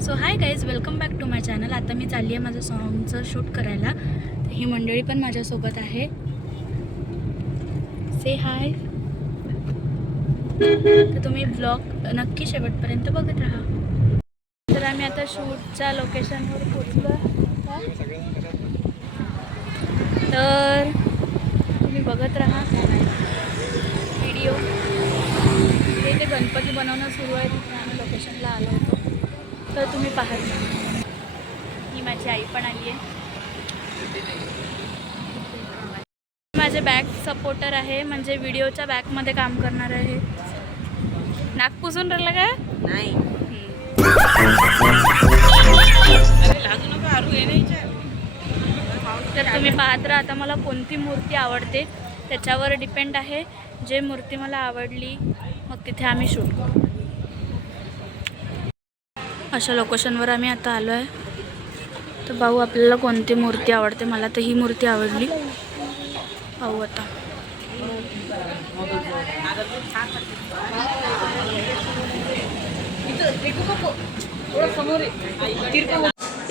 So hi guys, welcome back to my channel. आता मी चालली आहे माझं सॉन्गचं शूट करायला. ही मंडळी पण माझ्यासोबत आहे. से हाय. तर तुम्ही ब्लॉग नक्की शेवटपर्यंत बघत राहा. तर आम्ही आता शूटच्या लोकेशनवर पोचलो. तर तुम्ही बघत राहा व्हिडिओ. ते गणपती बनवणं सुरू आहे, तिथे आम्ही लोकेशनला आलो होतो. तर तुम्ही पाहत राहा. ही माझी आई पण आली आहे. माझे बॅक सपोर्टर आहे, म्हणजे व्हिडिओच्या बॅकमध्ये काम करणार आहे. नाक पुसून राहिला का? नाही. तर तुम्ही पाहत राहा. आता मला कोणती मूर्ती आवडते त्याच्यावर डिपेंड आहे. जे मूर्ती मला आवडली मग तिथे आम्ही शूट करू. अशा लोकेशनवर आम्ही आता आलो आहे. तर भाऊ आपल्याला कोणती मूर्ती आवडते. मला तर ही मूर्ती आवडली. पाहू आता.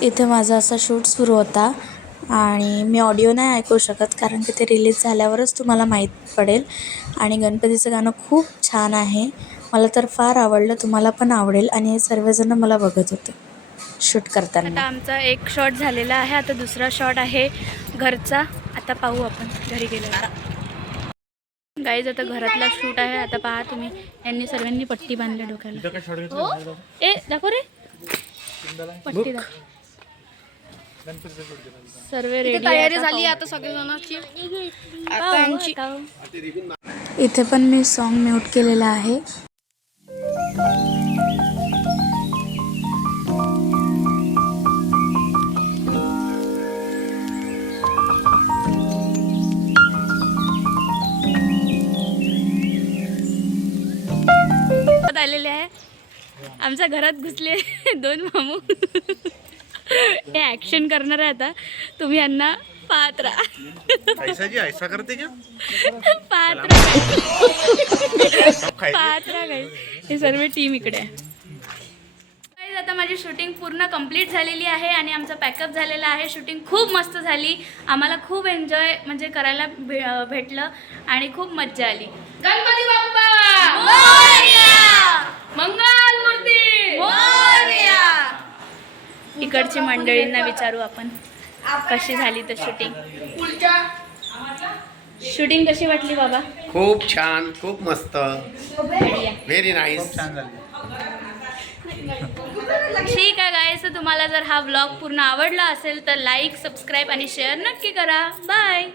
इथे माझा असा शूट सुरू होता आणि मी ऑडिओ नाही ऐकू शकत कारण की ते रिलीज झाल्यावरच तुम्हाला माहीत पडेल. आणि गणपतीचं गाणं खूप छान आहे. मला तर फार आवडलं. तुम्हाला पण आवडेल. आणि हे सर्वजण मला बघत होते शूट करताना. आता आमचा एक शॉट झालेला आहे. आता दुसरा शॉट आहे घरचा. आता पाहू आपण घरी गेल्यावर. गाईज आता घरातला शूट आहे. आता पहा तुम्ही, यांनी सर्वांनी पट्टी बांधली डोक्याला. हो ए दाखव रे पट्टी दाखव. सर्व रेडी, तयारी झाली आता सगळेजणांची. आता आमची इथे पण मी सॉन्ग म्यूट केलेला आहे. आलेले आहे. आमच्या घरात घुसले दोन मामू. हे ऍक्शन करणार आहे. आता तुम्ही यांना पाहत राहा. ऐसा करते क्या? पाहत राहा गाईज. हे सर्व टीम इकडे आहे. आता माझी शूटिंग पूर्ण कंप्लीट झालेली आहे आणि आमचा पॅकअप झालेला आहे. शूटिंग खूप मस्त झाली. आम्हाला खूप एन्जॉय म्हणजे करायला भेटलं आणि खूप मज्जा आली. गणपती बाप्पा मोरया, मंगल मूर्ती मोरया. इकडची मंडळींना विचारू आपण कशी झाली तर शूटिंग कशी वाटली बाबा? खूप छान, खूप मस्त, व्हेरी नाईस. ठीक आहे गाईस, तुम्हाला जर हा व्लॉग पूर्ण आवडला असेल तर लाईक, सबस्क्राईब आणि शेअर नक्की करा. बाय.